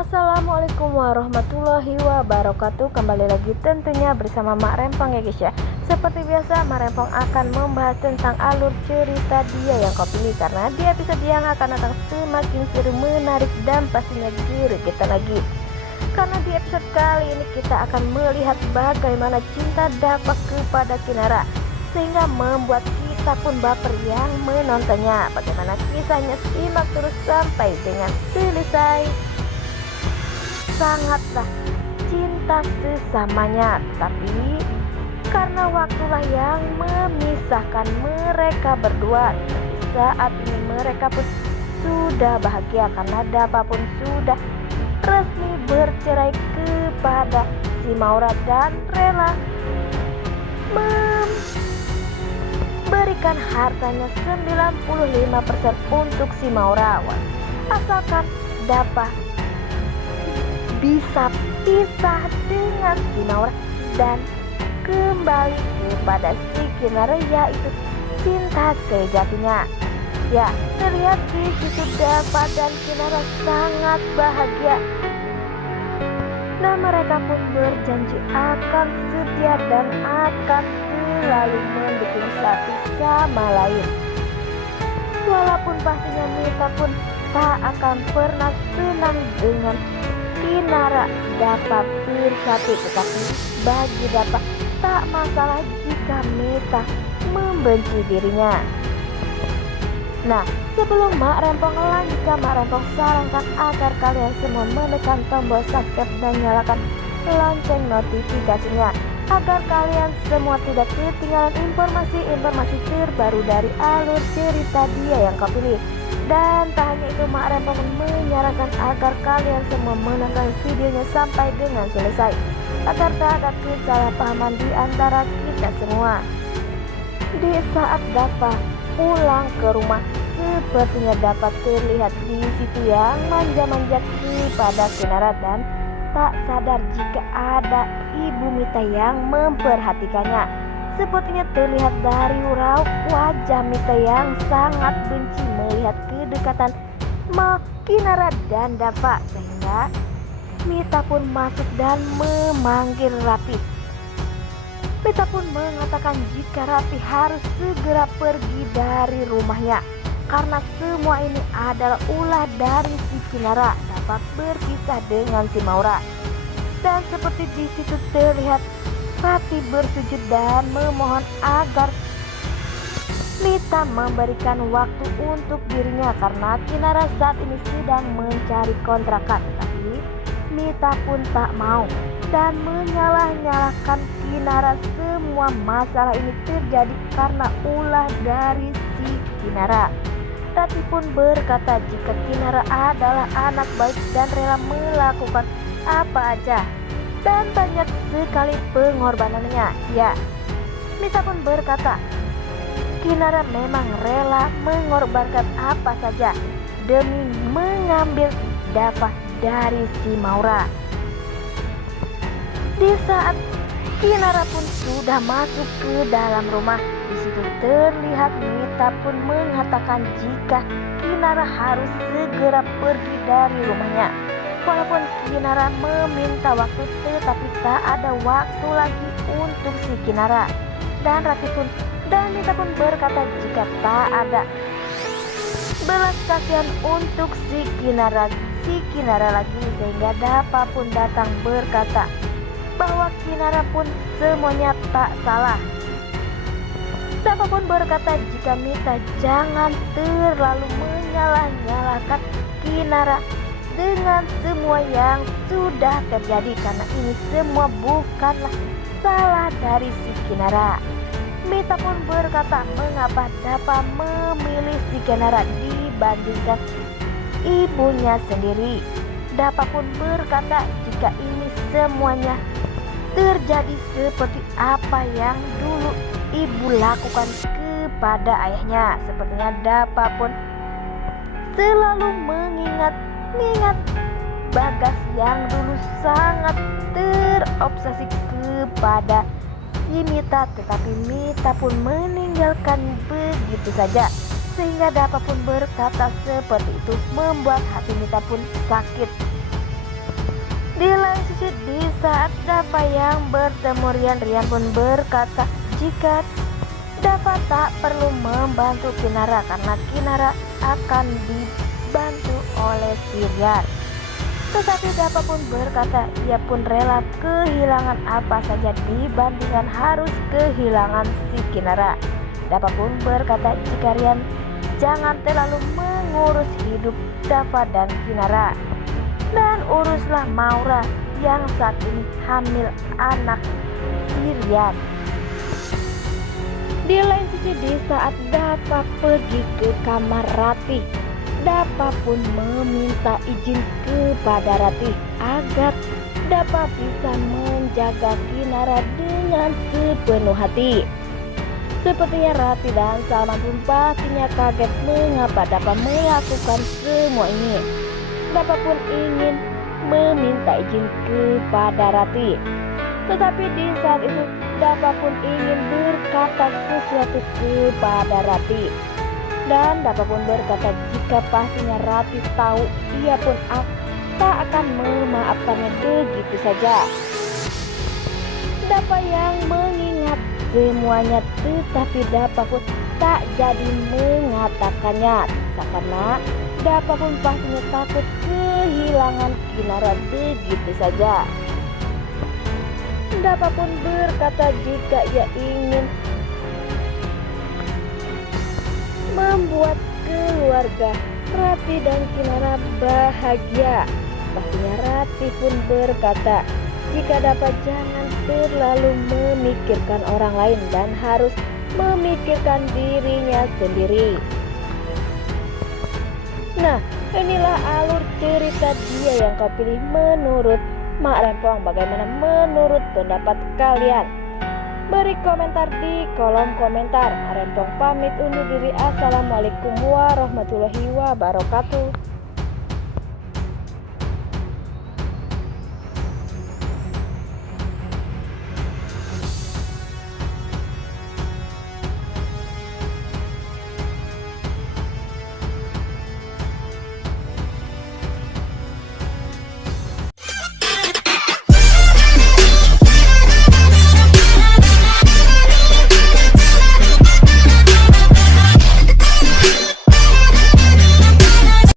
Assalamualaikum warahmatullahi wabarakatuh. Kembali lagi tentunya bersama Mak Rempong ya guys ya. Seperti biasa Mak Rempong akan membahas tentang alur cerita Dia Yang Kau Pilih, karena di episode yang akan datang semakin seru, menarik, dan pastinya greget lagi. Karena di episode kali ini kita akan melihat bagaimana cinta Dava kepada Kinara, sehingga membuat kita pun baper yang menontonnya. Bagaimana kisahnya, simak terus sampai dengan selesai. Sangatlah cinta sesamanya, tapi karena waktulah yang memisahkan mereka berdua. Tapi saat ini mereka pun sudah bahagia karena Dava pun sudah resmi bercerai kepada si Maura dan rela memberikan hartanya 95% untuk si Maura, asalkan Dava bisa pisah dengan si Maura dan kembali kepada si Kinara, yaitu cinta sejatinya. Ya, terlihat di situ Dava dan Kinara sangat bahagia. Nah, mereka pun berjanji akan setia dan akan selalu mendukung satu sama lain. Walaupun pastinya Mita pun tak akan pernah senang dengan Kinara Dava bersatu, tetapi bagi Dava tak masalah jika Mita membenci dirinya. Nah, sebelum Mak Rempong lanjutkan, Mak Rempong sarankan agar kalian semua menekan tombol subscribe dan nyalakan lonceng notifikasinya, agar kalian semua tidak ketinggalan informasi-informasi terbaru dari alur cerita Dia Yang Kau Pilih. Dan tak hanya itu, Mak Rempong menyarankan agar kalian semua menonton videonya sampai dengan selesai, agar tak ada kesalahpahaman di antara kita semua. Di saat Dava pulang ke rumah, sepertinya Dava terlihat di situ yang manja-manja kepada Kinara dan tak sadar jika ada Ibu Mita yang memperhatikannya. Sepertinya terlihat dari raut wajah Mita yang sangat benci melihat kedekatan Kinara dan Dava, sehingga Mita pun masuk dan memanggil Rapi. Mita pun mengatakan jika Rapi harus segera pergi dari rumahnya karena semua ini adalah ulah dari si Kinara dapat berpisah dengan si Maura. Dan seperti di situ terlihat Rapi bersujud dan memohon agar Mita memberikan waktu untuk dirinya karena Kinara saat ini sedang mencari kontrakan. Tapi Mita pun tak mau dan menyalah-nyalahkan Kinara. Semua masalah ini terjadi karena ulah dari si Kinara. Rapi pun berkata jika Kinara adalah anak baik dan rela melakukan apa aja dan banyak sekali pengorbanannya. Ya, Mita pun berkata Kinara memang rela mengorbankan apa saja demi mengambil Dava dari si Maura. Di saat Kinara pun sudah masuk ke dalam rumah, di situ terlihat Mita pun mengatakan jika Kinara harus segera pergi dari rumahnya. Walaupun Kinara meminta waktu, tetapi tak ada waktu lagi untuk si Kinara. Dan Mita pun berkata jika tak ada belas kasihan untuk si Kinara lagi, sehingga Dava pun datang berkata bahwa Kinara pun semuanya tak salah. Dava pun berkata jika Mita jangan terlalu menyalah-nyalahkan Kinara dengan semua yang sudah terjadi, karena ini semua bukanlah salah dari si Kinara. Mita pun berkata mengapa Dava memilih si Kinara dibandingkan ibunya sendiri. Dava pun berkata jika ini semuanya terjadi seperti apa yang dulu ibu lakukan kepada ayahnya. Sepertinya Dava pun selalu mengingat Bagas yang dulu sangat terobsesi kepada si Mita, tetapi Mita pun meninggalkan begitu saja. Sehingga Dava pun berkata seperti itu membuat hati Mita pun sakit. Di saat Dava yang bertemu Rian, Rian pun berkata jika Dava tak perlu membantu Kinara karena Kinara akan dibantu oleh si Rian. Tetapi Dava pun berkata ia pun rela kehilangan apa saja dibandingkan harus kehilangan si Kinara. Dava pun berkata jika Rian jangan terlalu mengurus hidup Dava dan Kinara, dan uruslah Maura yang saat ini hamil anak si Rian. Di lain sisi, di saat Dava pergi ke kamar Ratih, Dava pun meminta izin kepada Ratih agar Dava bisa menjaga Kinara dengan sepenuh hati. Sepertinya Ratih dan Salman pun pastinya kaget mengapa Dava melakukan semua ini. Dava pun ingin meminta izin kepada Ratih, tetapi di saat itu Dava pun ingin berkata sesuatu kepada Ratih, dan Dava pun berkata jika pastinya Ratih tahu ia pun tak akan memaafkannya begitu saja. Dava yang mengingat semuanya, tetapi Dava pun tak jadi mengatakannya karena Dava pun pastinya takut kehilangan Kinara begitu saja. Dava pun berkata jika ia ingin membuat keluarga Ratih dan Kinara bahagia. Pastinya Ratih pun berkata jika Dava jangan terlalu memikirkan orang lain dan harus memikirkan dirinya sendiri. Nah, inilah alur cerita dia yang kau pilih menurut Mak Rempong. Bagaimana menurut pendapat kalian? Beri komentar di kolom komentar. Mak Rempong pamit undur diri. Assalamualaikum warahmatullahi wabarakatuh.